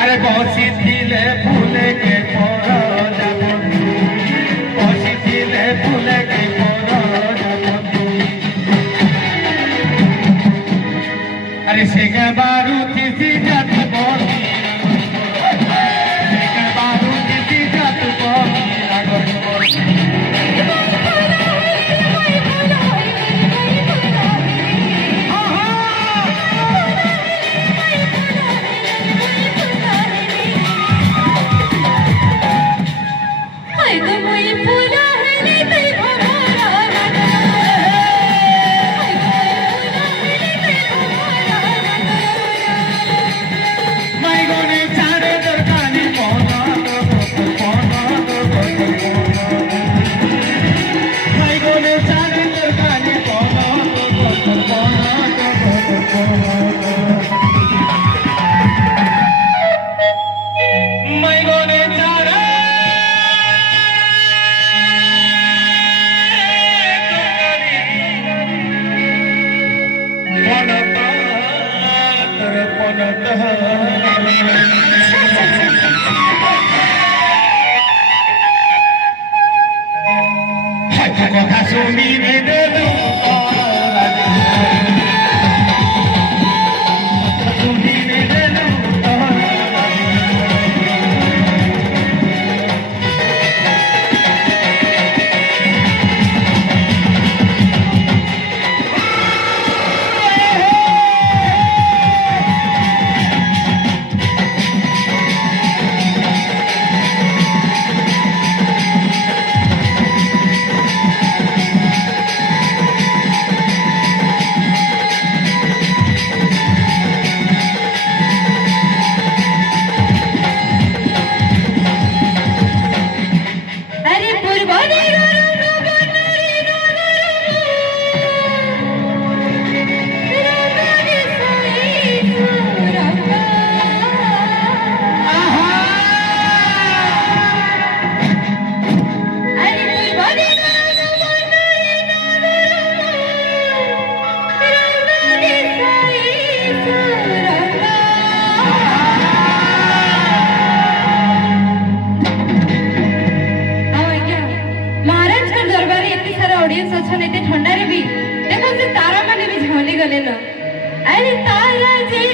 अरे बसी थिले फूले के पोरो जाबो बसी थिले फूले के पोरो जाबो अरे सेगे बारू थी जात बोली सेगे बारू थी जात बोली लागो কথা শুনি বেদে ठंडारे भी देखो से तारा माने भी झमली गले न अरे तारा जे